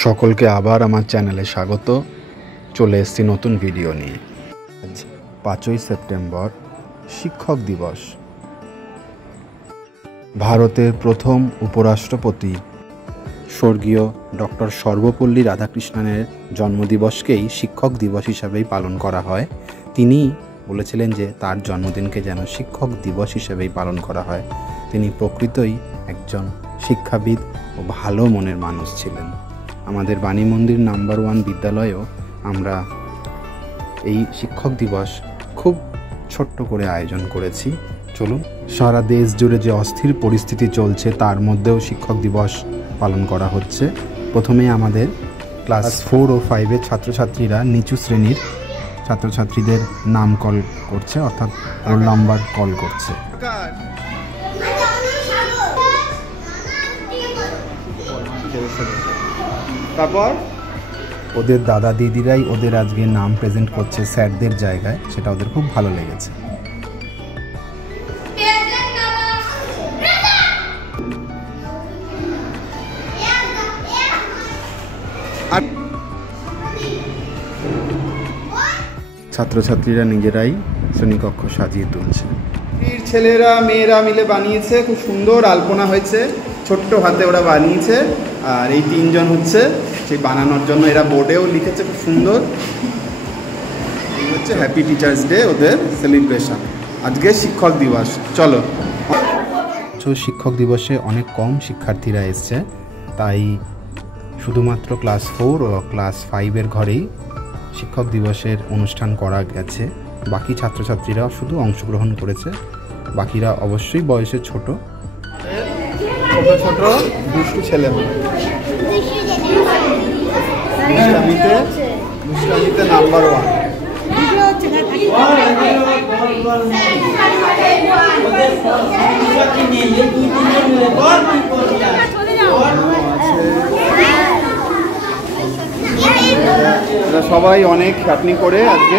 সকলকে আবার আমার চ্যানেলে স্বাগত। চলে এসেছি নতুন ভিডিও নিয়ে। আজ 5ই সেপ্টেম্বর শিক্ষক দিবস। ভারতের প্রথম উপরাষ্ট্রপতি স্বর্গীয় ডক্টর সর্বপল্লী রাধাকৃষ্ণনের জন্মদিবসকেই শিক্ষক দিবস হিসাবেই পালন করা হয়। তিনি বলেছিলেন যে তার জন্মদিনকে যেন শিক্ষক দিবস হিসেবেই পালন করা হয়। তিনি প্রকৃতই একজন শিক্ষাবিদ ও ভালো মনের মানুষ ছিলেন। আমাদের বাণী মন্দির নাম্বার 1 বিদ্যালয়েও আমরা এই শিক্ষক দিবস খুব ছোট্ট করে আয়োজন করেছি। চলুন, সারা দেশ জুড়ে যে অস্থির পরিস্থিতি চলছে তার মধ্যেও শিক্ষক দিবস পালন করা হচ্ছে। প্রথমে আমাদের ক্লাস 4 ও 5-এর ছাত্রছাত্রীরা নিচু শ্রেণীর ছাত্রছাত্রীদের নাম কল করছে, অর্থাৎ রোল নাম্বার কল করছে। তারপর ওদের দাদা দিদিরাই ওদের আজকে নাম প্রেজেন্ট করছে স্যারদের জায়গায়, সেটা ওদের খুব ভালো লেগেছে। ছাত্রছাত্রীরা নিজেরাই শ্রেণীকক্ষ সাজিয়ে তুলছে। ছেলেরা মেয়েরা মিলে বানিয়েছে, খুব সুন্দর আলপনা হয়েছে, ছোট্ট হাতে ওরা বানিয়েছে। আর এই 3 জন হচ্ছে সেই বানানোর জন্য, এরা বোর্ডেও লিখেছে খুব সুন্দর। এই হচ্ছে হ্যাপি টিচার্স ডে, ওদের সেলিব্রেশন। আজকে শিক্ষক দিবস। চলো, শিক্ষক দিবসে অনেক কম শিক্ষার্থীরা এসছে, তাই শুধুমাত্র ক্লাস 4 ও ক্লাস 5-এর ঘরেই শিক্ষক দিবসের অনুষ্ঠান করা গেছে। বাকি ছাত্রছাত্রীরা শুধু অংশগ্রহণ করেছে, বাকিরা অবশ্যই বয়সে ছোট ছোট দুষ্টু ছেলে। দুষ্টামিতে নাম্বার 1। এরা সবাই অনেক খাটনি করে আজকে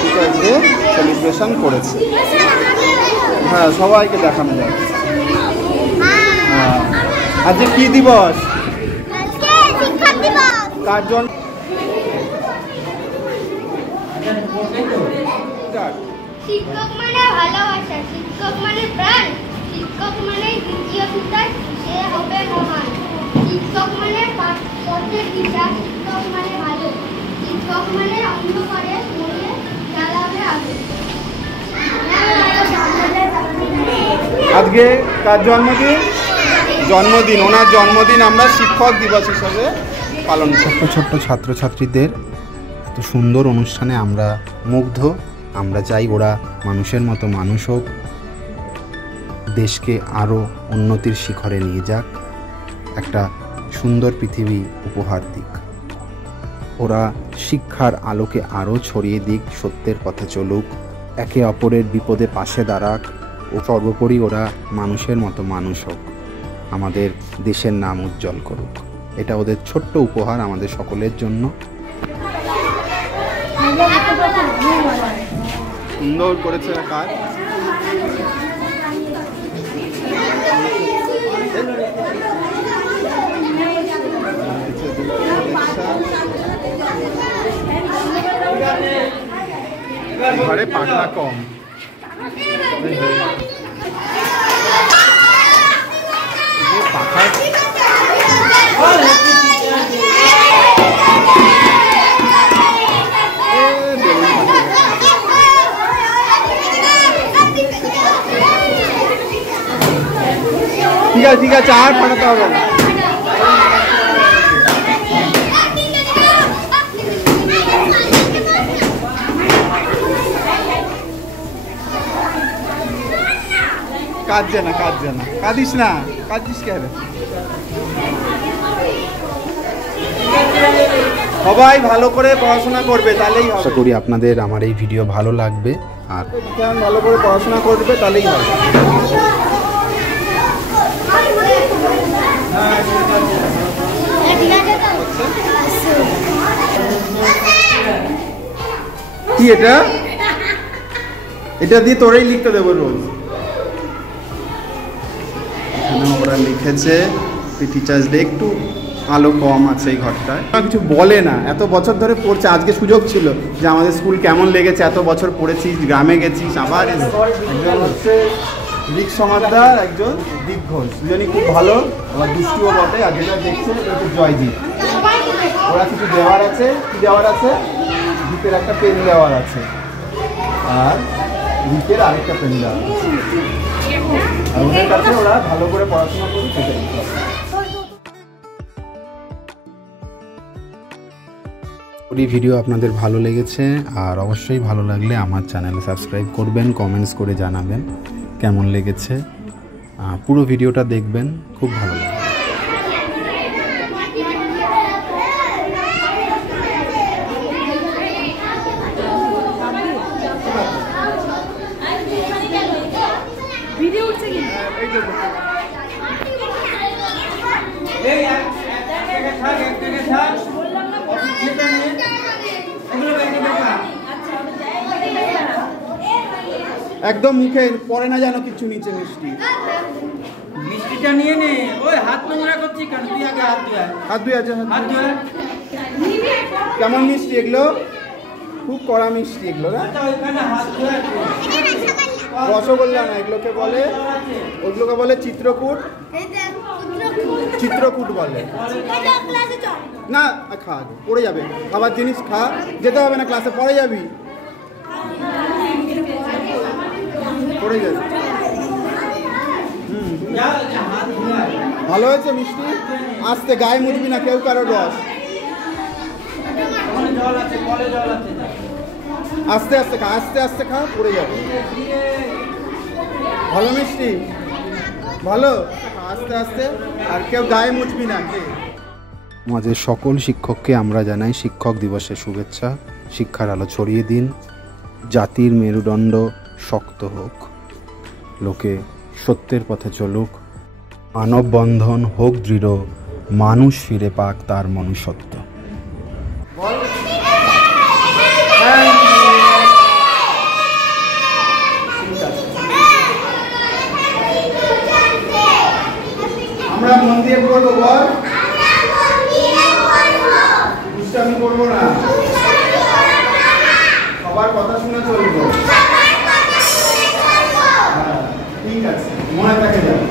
টিচার্স ডে সেলিব্রেশন করেছে। হ্যাঁ, সবাইকে দেখানো যায়। আজকে কি দিবস? কার জন্য? শিক্ষক মানে ভালোবাসা, শিক্ষক মানে প্রাণ, শিক্ষক মানে দ্বিতীয় পিতা, সে হবে মহান। শিক্ষক মানে পথের দিশা, শিক্ষক মানে ভালো, শিক্ষক মানে অন্ধকারে মনে জ্বালাবে আলো। আজকে কার জন্মদিন? জন্মদিন, ওনার জন্মদিন আমরা শিক্ষক দিবস হিসাবে পালন করি। ছোট্ট ছোট্ট ছাত্রছাত্রীদের এত সুন্দর অনুষ্ঠানে আমরা মুগ্ধ। আমরা চাই ওরা মানুষের মতো মানুষ হোক, দেশকে আরও উন্নতির শিখরে নিয়ে যাক, একটা সুন্দর পৃথিবী উপহার দিক। ওরা শিক্ষার আলোকে আরও ছড়িয়ে দিক, সত্যের পথে চলুক, একে অপরের বিপদে পাশে দাঁড়াক ও সর্বোপরি ওরা মানুষের মতো মানুষ হোক, আমাদের দেশের নাম উজ্জ্বল করুক। এটা ওদের ছোট্ট উপহার আমাদের সকলের জন্য। সুন্দর করেছে কাজ। ঘরে পাখা কম। পাখা ঠিক আছে, আর ফাটাতে হবে না। কাঁদছে না, কাঁদিস না, কাঁদিস কেন? সবাই ভালো করে পড়াশোনা করবে, তাহলেই হবে। আশা করি আপনাদের আমার এই ভিডিও ভালো লাগবে, আর ভালো করে পড়াশোনা করবে, তাহলেই হবে। কি এটা? এটা দিয়ে তোরাই লিখতে দেবো রোজ। এখানে ওরা লিখেছে টিচার্স ডে একটু আলো কম আছে এই ঘরটায়, কিছু বলে না, এত বছর ধরে পড়ছে। আজকে সুযোগ ছিল যে আমাদের স্কুল কেমন লেগেছে, এত বছর পড়েছিস, গ্রামে গেছিস, আবার একজন হচ্ছে রিক সমাদার, একজন দিক ঘোষ, দুজনই খুব ভালো, আবার দুষ্টুও বটে। আর যেটা দেখছে হচ্ছে জয়দীপ। ওরা কিছু দেওয়ার আছে, কি দেওয়ার আছে, দীপের একটা পেন দেওয়ার আছে, আর রিকের আরেকটা পেন দেওয়ার আছে। আর ওদের কাছে ওরা ভালো করে পড়াশোনা করে খেতে দিতে হবে। এই ভিডিও আপনাদের ভালো লেগেছে, আর অবশ্যই ভালো লাগলে আমার চ্যানেল সাবস্ক্রাইব করবেন, কমেন্টস করে জানাবেন কেমন লেগেছে। পুরো ভিডিওটা দেখবেন, খুব ভালো লাগবে। ভিডিও উঠছে কি একদম মুখে পড়ে না যেন কিছু নিচে মিষ্টি। মিষ্টিটা নিয়ে নে, ওই হাত নোংরা করছিস কেন? তুই আগে হাত ধুয়ে আয়। হাত ধুয়ে আছে, হাত ধুয়ে আয়। কেমন মিষ্টি এগুলো? খুব কড়া মিষ্টি এগুলো না, আচ্ছা, ওইখানে হাত ধুয়ে আছে। রসগোল্লা না, এগুলোকে বলে, ওইগুলোকে বলে চিত্রকূট, চিত্রকূট বলে না। খা, পড়ে যাবে, খাবার জিনিস খা, যেতে হবে না ক্লাসে, পড়ে যাবি, পড়ে যাবে। যা, যা, হাত ধুয়ে আয়। ভালো হয়েছে মিষ্টি, আস্তে, গায়ে মুছবি না কেউ কারো রস, ওখানে জল আছে, কলে জল আছে, যা। আস্তে আস্তে খা, আস্তে আস্তে খা, পড়ে যাবে। ভালো মিষ্টি, ভালো, আস্তে আস্তে, আর কেউ গায়ে মুছবি না। আমাদের সকল শিক্ষককে আমরা জানাই শিক্ষক দিবসের শুভেচ্ছা। শিক্ষার আলো ছড়িয়ে দিন, জাতির মেরুদণ্ড শক্ত হোক, লোকে সত্যের পথে চলুক, মানববন্ধন হোক দৃঢ়, মানুষ ফিরে পাক তার মনুষ্যত্ব। আমরা মন দিয়ে পড়বো, বল, দুষ্টামি করবো না, সবার কথা শুনে চলবো। ঠিক আছে, মনে থাকে যাবে।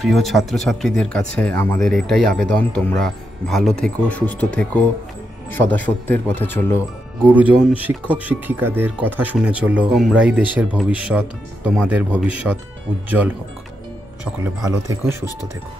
প্রিয় ছাত্রছাত্রীদের কাছে আমাদের এটাই আবেদন, তোমরা ভালো থেকো, সুস্থ থেকো, সদা সত্যের পথে চলো, গুরুজন শিক্ষক শিক্ষিকাদের কথা শুনে চলো। তোমরাই দেশের ভবিষ্যৎ, তোমাদের ভবিষ্যৎ উজ্জ্বল হোক। সকলে ভালো থেকো, সুস্থ থেকো।